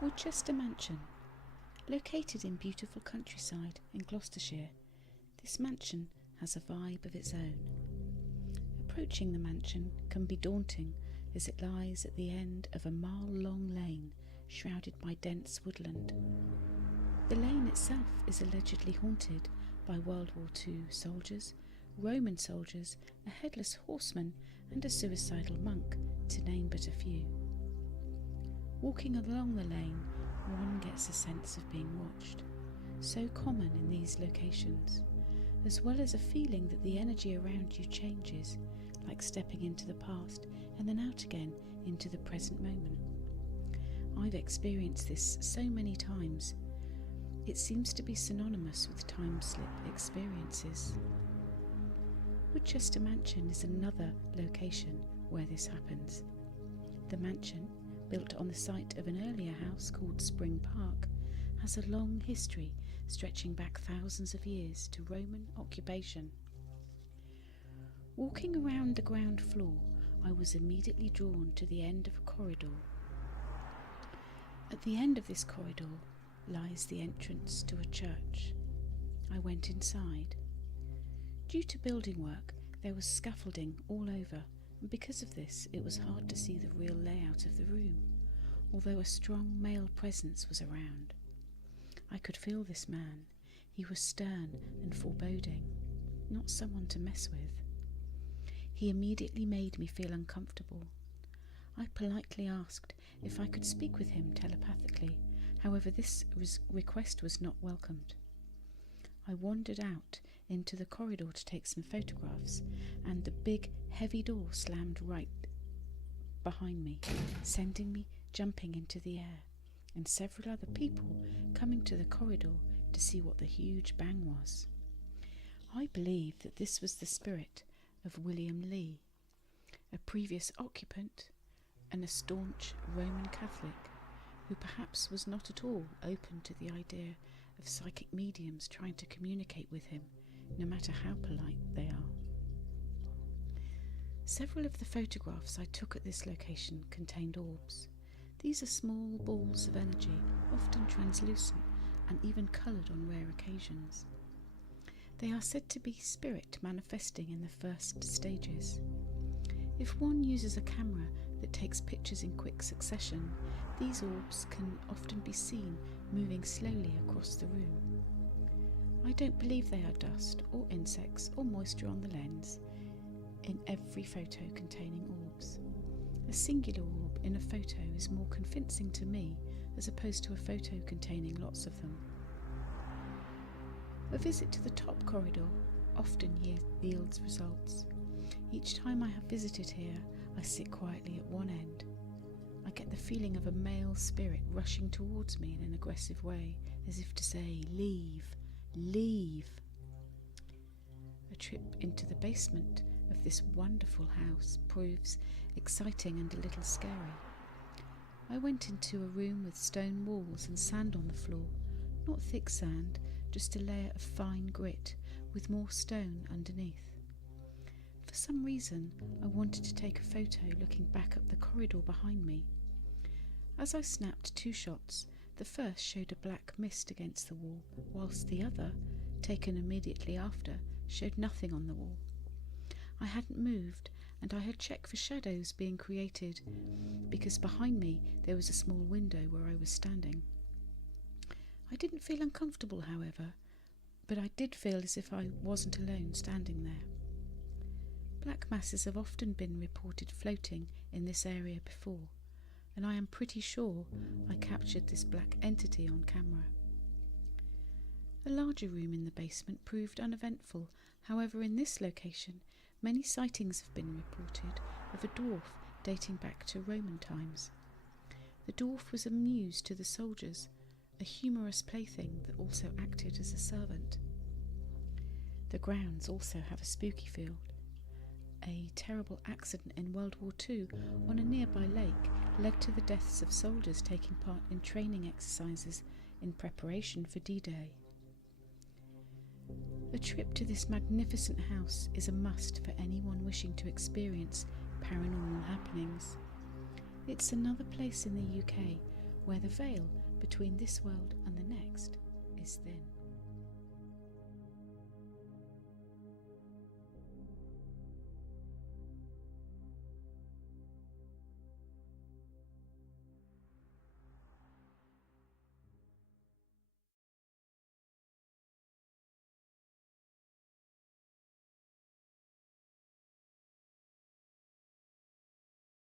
Woodchester Mansion. Located in beautiful countryside in Gloucestershire, this mansion has a vibe of its own. Approaching the mansion can be daunting as it lies at the end of a mile-long lane shrouded by dense woodland. The lane itself is allegedly haunted by World War II soldiers, Roman soldiers, a headless horseman and a suicidal monk, to name but a few. Walking along the lane, one gets a sense of being watched, so common in these locations, as well as a feeling that the energy around you changes, like stepping into the past and then out again into the present moment. I've experienced this so many times, it seems to be synonymous with time slip experiences. Woodchester Mansion is another location where this happens. The mansion, built on the site of an earlier house called Spring Park, has a long history stretching back thousands of years to Roman occupation. Walking around the ground floor, I was immediately drawn to the end of a corridor. At the end of this corridor lies the entrance to a church. I went inside. Due to building work, there was scaffolding all over, and because of this it was hard to see the real layout of the room, although a strong male presence was around. I could feel this man. He was stern and foreboding, not someone to mess with. He immediately made me feel uncomfortable. I politely asked if I could speak with him telepathically, however this request was not welcomed. I wandered out into the corridor to take some photographs, and the big, heavy door slammed right behind me, sending me jumping into the air, and several other people coming to the corridor to see what the huge bang was. I believe that this was the spirit of William Lee, a previous occupant and a staunch Roman Catholic, who perhaps was not at all open to the idea of psychic mediums trying to communicate with him, no matter how polite they are. Several of the photographs I took at this location contained orbs. These are small balls of energy, often translucent and even coloured on rare occasions. They are said to be spirit manifesting in the first stages. If one uses a camera that takes pictures in quick succession, these orbs can often be seen moving slowly across the room. I don't believe they are dust or insects or moisture on the lens in every photo containing orbs. A singular orb in a photo is more convincing to me as opposed to a photo containing lots of them. A visit to the top corridor often yields results. Each time I have visited here, I sit quietly at one end. I get the feeling of a male spirit rushing towards me in an aggressive way, as if to say, "Leave, leave." A trip into the basement of this wonderful house proves exciting and a little scary. I went into a room with stone walls and sand on the floor, not thick sand, just a layer of fine grit with more stone underneath. For some reason, I wanted to take a photo looking back up the corridor behind me. As I snapped 2 shots, the first showed a black mist against the wall, whilst the other, taken immediately after, showed nothing on the wall. I hadn't moved, and I had checked for shadows being created, because behind me there was a small window where I was standing. I didn't feel uncomfortable, however, but I did feel as if I wasn't alone standing there. Black masses have often been reported floating in this area before, and I am pretty sure I captured this black entity on camera. A larger room in the basement proved uneventful. However, in this location, many sightings have been reported of a dwarf dating back to Roman times. The dwarf was a muse to the soldiers, a humorous plaything that also acted as a servant. The grounds also have a spooky feel. A terrible accident in World War II on a nearby lake led to the deaths of soldiers taking part in training exercises in preparation for D-Day. A trip to this magnificent house is a must for anyone wishing to experience paranormal happenings. It's another place in the UK where the veil between this world and the next is thin.